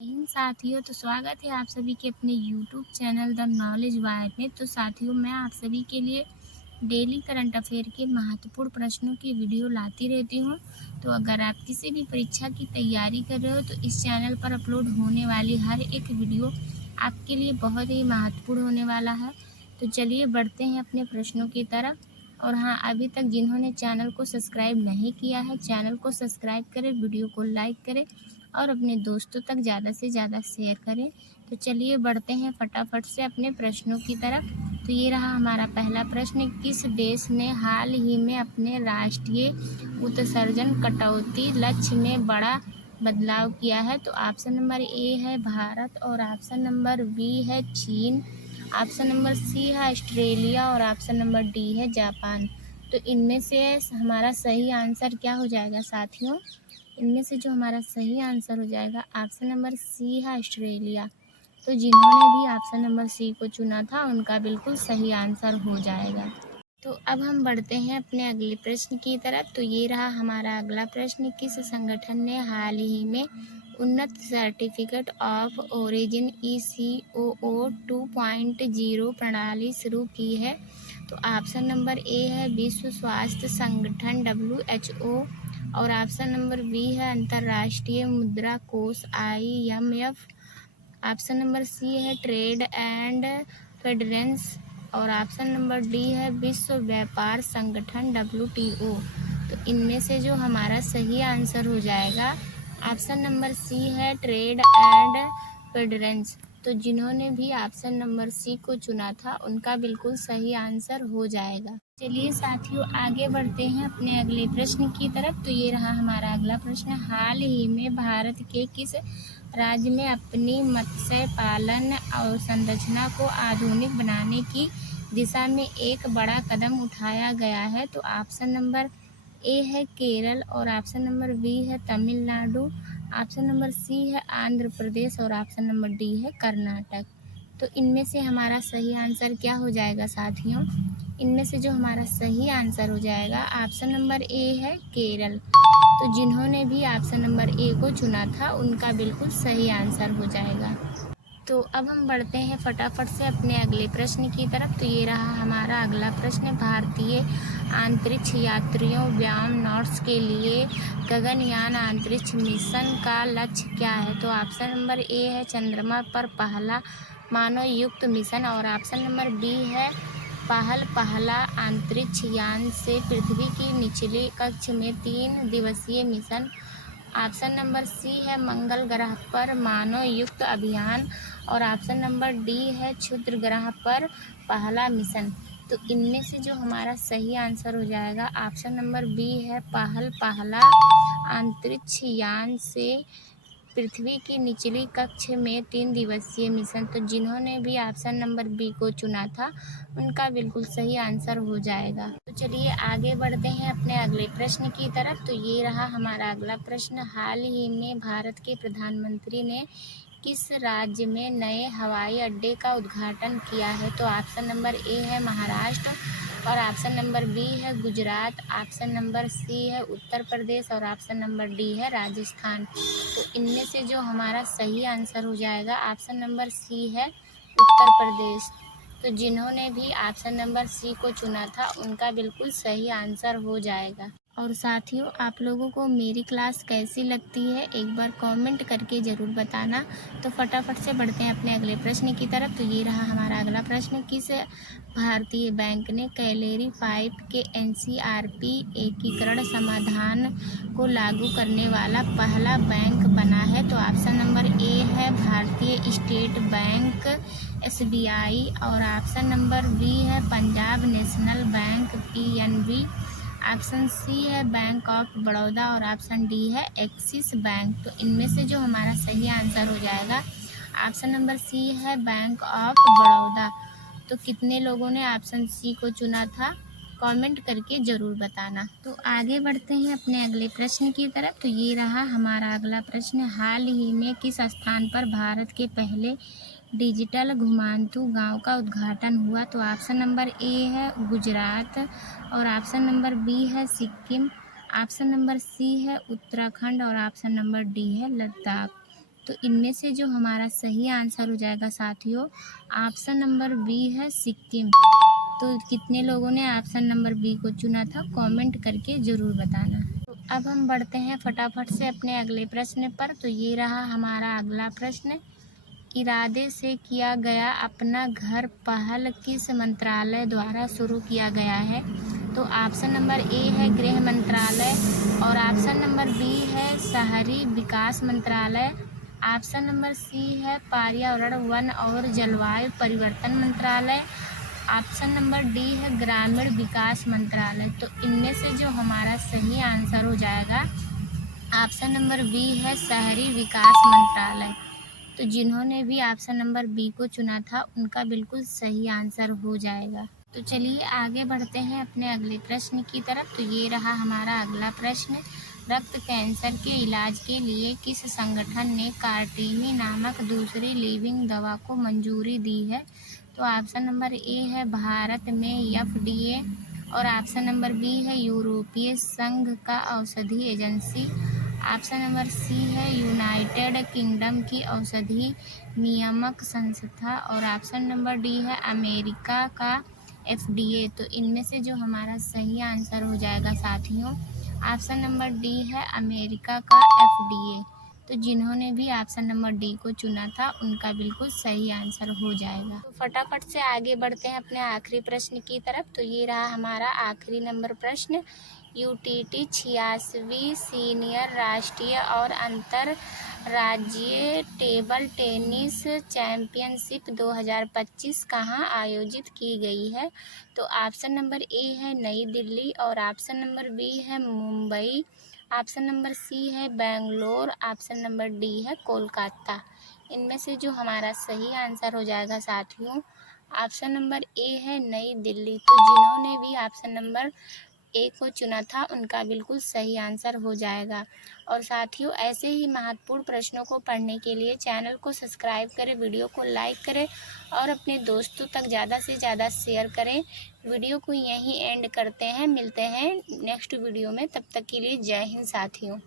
साथियों, तो स्वागत है आप सभी के अपने YouTube channel the knowledge wire में। तो साथियों, मैं आप सभी के लिए डेली करंट अफेयर के महत्वपूर्ण प्रश्नों की वीडियो लाती रहती हूं। तो अगर आप किसी भी परीक्षा की तैयारी कर रहे हो तो इस चैनल पर अपलोड होने वाली हर एक वीडियो आपके लिए बहुत ही महत्वपूर्ण होने वाला है। तो चलिए बढ़ते हैं अपने प्रश्नों की तरफ। और हाँ, अभी तक जिन्होंने चैनल को सब्सक्राइब नहीं किया है, चैनल को सब्सक्राइब करें, वीडियो को लाइक करें और अपने दोस्तों तक ज़्यादा से ज़्यादा शेयर करें। तो चलिए बढ़ते हैं फटाफट से अपने प्रश्नों की तरफ। तो ये रहा हमारा पहला प्रश्न, किस देश ने हाल ही में अपने राष्ट्रीय उत्सर्जन कटौती लक्ष्य में बड़ा बदलाव किया है? तो ऑप्शन नंबर ए है भारत, और ऑप्शन नंबर बी है चीन, ऑप्शन नंबर सी है ऑस्ट्रेलिया, और ऑप्शन नंबर डी है जापान। तो इनमें से हमारा सही आंसर क्या हो जाएगा साथियों? इनमें से जो हमारा सही आंसर हो जाएगा ऑप्शन नंबर सी है ऑस्ट्रेलिया। तो जिन्होंने भी ऑप्शन नंबर सी को चुना था उनका बिल्कुल सही आंसर हो जाएगा। तो अब हम बढ़ते हैं अपने अगले प्रश्न की तरफ। तो ये रहा हमारा अगला प्रश्न, किस संगठन ने हाल ही में उन्नत सर्टिफिकेट ऑफ ओरिजिन ECOO 2.0 प्रणाली शुरू की है? तो ऑप्शन नंबर ए है विश्व स्वास्थ्य संगठन WHO, और ऑप्शन नंबर बी है अंतर्राष्ट्रीय मुद्रा कोष IMF, ऑप्शन नंबर सी है ट्रेड एंड फेडरेंस, और ऑप्शन नंबर डी है विश्व व्यापार संगठन WTO। तो इनमें से जो हमारा सही आंसर हो जाएगा ऑप्शन नंबर सी है ट्रेड एंड फेडरेंस। तो जिन्होंने भी ऑप्शन नंबर सी को चुना था उनका बिल्कुल सही आंसर हो जाएगा। चलिए साथियों, आगे बढ़ते हैं अपने अगले प्रश्न की तरफ। तो ये रहा हमारा अगला प्रश्न, हाल ही में भारत के किस राज्य में अपनी मत्स्य पालन और संरचना को आधुनिक बनाने की दिशा में एक बड़ा कदम उठाया गया है? तो ऑप्शन नंबर ए है केरल, और ऑप्शन नंबर बी है तमिलनाडु, ऑप्शन नंबर सी है आंध्र प्रदेश, और ऑप्शन नंबर डी है कर्नाटक। तो इनमें से हमारा सही आंसर क्या हो जाएगा साथियों? इनमें से जो हमारा सही आंसर हो जाएगा ऑप्शन नंबर ए है केरल। तो जिन्होंने भी ऑप्शन नंबर ए को चुना था उनका बिल्कुल सही आंसर हो जाएगा। तो अब हम बढ़ते हैं फटाफट से अपने अगले प्रश्न की तरफ। तो ये रहा हमारा अगला प्रश्न, भारतीय अंतरिक्ष यात्रियों व्योम नॉट्स के लिए गगनयान अंतरिक्ष मिशन का लक्ष्य क्या है? तो ऑप्शन नंबर ए है चंद्रमा पर पहला मानव युक्त मिशन, और ऑप्शन नंबर बी है पहला अंतरिक्ष यान से पृथ्वी की निचली कक्ष में 3 दिवसीय मिशन, ऑप्शन नंबर सी है मंगल ग्रह पर मानव युक्त अभियान, और ऑप्शन नंबर डी है क्षुद्र ग्रह पर पहला मिशन। तो इनमें से जो हमारा सही आंसर हो जाएगा ऑप्शन नंबर बी है पहला अंतरिक्ष यान से पृथ्वी की निचली कक्ष में 3 दिवसीय मिशन। तो जिन्होंने भी ऑप्शन नंबर बी को चुना था उनका बिल्कुल सही आंसर हो जाएगा। तो चलिए आगे बढ़ते हैं अपने अगले प्रश्न की तरफ। तो ये रहा हमारा अगला प्रश्न, हाल ही में भारत के प्रधानमंत्री ने किस राज्य में नए हवाई अड्डे का उद्घाटन किया है? तो ऑप्शन नंबर ए है महाराष्ट्र, और ऑप्शन नंबर बी है गुजरात, ऑप्शन नंबर सी है उत्तर प्रदेश, और ऑप्शन नंबर डी है राजस्थान। तो इनमें से जो हमारा सही आंसर हो जाएगा ऑप्शन नंबर सी है उत्तर प्रदेश। तो जिन्होंने भी ऑप्शन नंबर सी को चुना था उनका बिल्कुल सही आंसर हो जाएगा। और साथियों, आप लोगों को मेरी क्लास कैसी लगती है एक बार कमेंट करके ज़रूर बताना। तो फटाफट से बढ़ते हैं अपने अगले प्रश्न की तरफ। तो ये रहा हमारा अगला प्रश्न, किस भारतीय बैंक ने कैलेरी 5 के NCRP एकीकरण समाधान को लागू करने वाला पहला बैंक बना है? तो ऑप्शन नंबर ए है भारतीय स्टेट बैंक SBI, और ऑप्शन नंबर बी है Punjab National Bank PNB, option C है बैंक ऑफ बड़ौदा, और ऑप्शन डी है एक्सिस बैंक। तो इनमें से जो हमारा सही आंसर हो जाएगा ऑप्शन नंबर सी है बैंक ऑफ बड़ौदा। तो कितने लोगों ने ऑप्शन सी को चुना था कमेंट करके ज़रूर बताना। तो आगे बढ़ते हैं अपने अगले प्रश्न की तरफ। तो ये रहा हमारा अगला प्रश्न, हाल ही में किस स्थान पर भारत के पहले डिजिटल घुमांतु गांव का उद्घाटन हुआ? तो ऑप्शन नंबर ए है गुजरात, और ऑप्शन नंबर बी है सिक्किम, ऑप्शन नंबर सी है उत्तराखंड, और ऑप्शन नंबर डी है लद्दाख। तो इनमें से जो हमारा सही आंसर हो जाएगा साथियों, ऑप्शन नंबर बी है सिक्किम। तो कितने लोगों ने ऑप्शन नंबर बी को चुना था, कमेंट करके ज़रूर बताना। तो अब हम बढ़ते हैं फटाफट से अपने अगले प्रश्न पर। तो ये रहा हमारा अगला प्रश्न। इरादे से किया गया अपना घर पहल किस मंत्रालय द्वारा शुरू किया गया है? तो ऑप्शन नंबर ए है गृह मंत्रालय, और ऑप्शन नंबर बी है शहरी विकास मंत्रालय, ऑप्शन नंबर सी है पर्यावरण वन और जलवायु परिवर्तन मंत्रालय, ऑप्शन नंबर डी है ग्रामीण विकास मंत्रालय। तो इनमें से जो हमारा सही आंसर हो जाएगा, ऑप्शन नंबर बी है शहरी विकास मंत्रालय। तो जिन्होंने भी ऑप्शन नंबर बी को चुना था, उनका बिल्कुल सही आंसर हो जाएगा। तो चलिए आगे बढ़ते हैं अपने अगले प्रश्न की तरफ। तो ये रहा हमारा अगला प्रश्न। रक्त कैंसर के इलाज के लिए किस संगठन ने कार्टिनी नामक दूसरी लिविंग दवा को मंजूरी दी है? तो ऑप्शन नंबर ए है भारत में FDA, और ऑप्शन नंबर बी है यूरोपीय संघ का औषधि एजेंसी, ऑप्शन नंबर सी है यूनाइटेड किंगडम की औषधि नियामक संस्था, और ऑप्शन नंबर डी है अमेरिका का FDA। तो इनमें से जो हमारा सही आंसर हो जाएगा साथियों, ऑप्शन नंबर डी है अमेरिका का FDA। तो जिन्होंने भी ऑप्शन नंबर डी को चुना था, उनका बिल्कुल सही आंसर हो जाएगा। तो फटाफट से आगे बढ़ते हैं अपने आखिरी प्रश्न की तरफ। तो ये रहा हमारा आखिरी नंबर प्रश्न। UTT 86वीं सीनियर राष्ट्रीय और अंतर्राज्यीय टेबल टेनिस चैंपियनशिप 2025 कहाँ आयोजित की गई है? तो ऑप्शन नंबर ए है नई दिल्ली, और ऑप्शन नंबर बी है मुंबई, ऑप्शन नंबर सी है बेंगलोर, ऑप्शन नंबर डी है कोलकाता। इनमें से जो हमारा सही आंसर हो जाएगा साथियों, ऑप्शन नंबर ए है नई दिल्ली। तो जिन्होंने भी ऑप्शन नंबर ए को चुना था, उनका बिल्कुल सही आंसर हो जाएगा। और साथियों, ऐसे ही महत्वपूर्ण प्रश्नों को पढ़ने के लिए चैनल को सब्सक्राइब करें, वीडियो को लाइक करें और अपने दोस्तों तक ज़्यादा से ज़्यादा शेयर करें। वीडियो को यहीं एंड करते हैं, मिलते हैं नेक्स्ट वीडियो में। तब तक के लिए जय हिंद साथियों।